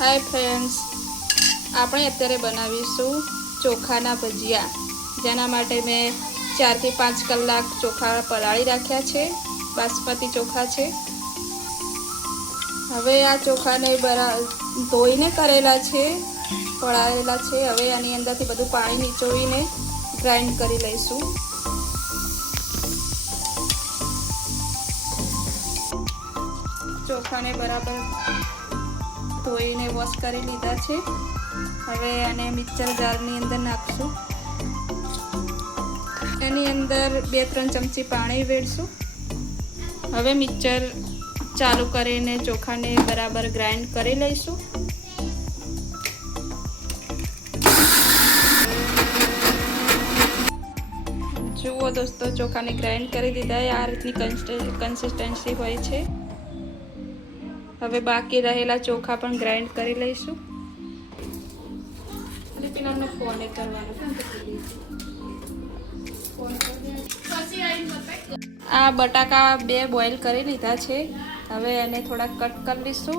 Hi friends, આપણે અત્યારે બનાવીશું ચોખાના ભજીયા। જેના માટે મેં 4 થી 5 કલાક ચોખા પલાળી રાખ્યા છે। બાસમતી ચોખા છે। હવે આ ચોખાને ધોઈને કરેલા છે, પલાળેલા છે। હવે આની અંદરથી બધું પાણી નીચોવીને ગ્રાઇન્ડ કરી લઈશું। ચોખાને બરાબર ધોઈને વોશ કરી લીધા છે। હવે આને મિક્સર જારની અંદર નાખશું। એની અંદર 2-3 ચમચી પાણી વેડશું। હવે મિક્સર ચાલુ કરીને ચોખાને બરાબર ગ્રાઇન્ડ કરી લઈશું। જુઓ દોસ્તો, ચોખાને ગ્રાઇન્ડ કરી દીધા। આ રીતની કન્સિસ્ટન્સી હોય છે। હવે બાકી રહેલા ચોખા પણ ગ્રાઇન્ડ કરી લઈશું। આ બટાકા 2 બોઇલ કરી લીધા છે। હવે એને થોડા કટ કરી લઈશું,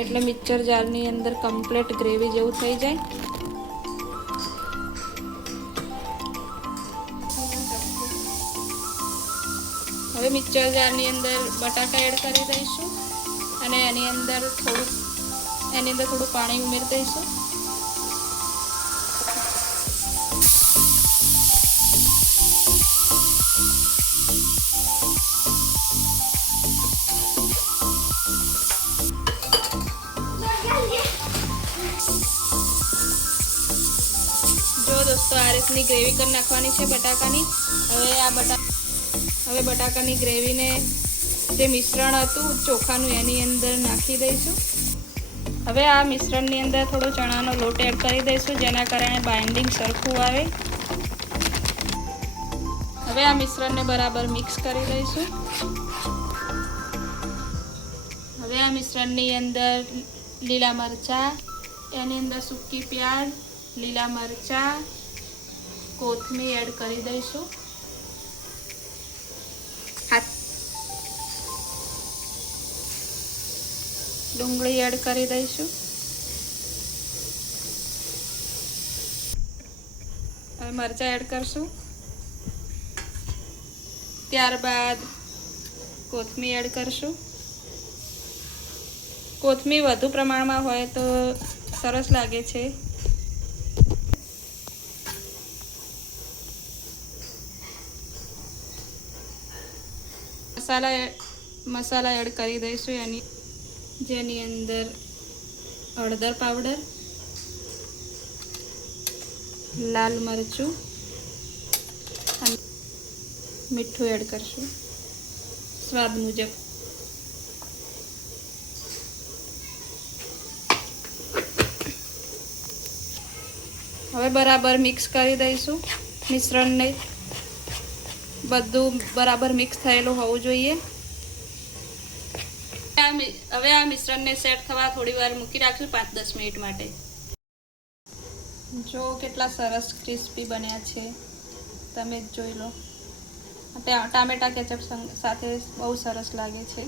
એટલે મિક્સર જારની અંદર કમ્પ્લીટ ગ્રેવી જેવું થઈ જાય। હવે મિક્સર જારની અંદર બટાકા એડ કરી દઈશું અને એની અંદર થોડું પાણી ઉમેરી દઈશું। જો દોસ્તો, આ રીતની ગ્રેવી કરી નાખવાની છે બટાકાની। હવે બટાકાની ગ્રેવીને જે મિશ્રણ હતું ચોખાનું એની અંદર નાખી દઈશું। હવે આ મિશ્રણની અંદર થોડો ચણાનો લોટ એડ કરી દઈશું, જેના કારણે બાઇન્ડિંગ સરખું આવે। હવે આ મિશ્રણને બરાબર મિક્સ કરી દઈશું। હવે આ મિશ્રણની અંદર લીલા મરચાં, એની અંદર સૂકી પ્યાજ, લીલા મરચાં, કોથમીર એડ કરી દઈશું। ડુંગળી એડ કરી દઈશું। હવે મરચાં એડ કરશું, ત્યારબાદ કોથમીર એડ કરશું। કોથમીર વધુ પ્રમાણમાં હોય તો સરસ લાગે છે। મસાલા એડ કરી દઈશું, જેની અંદર હળદર પાવડર, લાલ મરચું અને મીઠું એડ કરશું સ્વાદ મુજબ। હવે બરાબર મિક્સ કરી દઈશું મિશ્રણને। બધું બરાબર મિક્સ થયેલું હોવું જોઈએ। હવે આ મિશ્રણને સેટ થવા થોડી વાર મૂકી રાખશું, 5-10 મિનિટ માટે। જો કેટલા સરસ ક્રિસ્પી બન્યા છે, તમે જ જોઈ લો। ટામેટા કેચઅપ સાથે બહુ સરસ લાગે છે।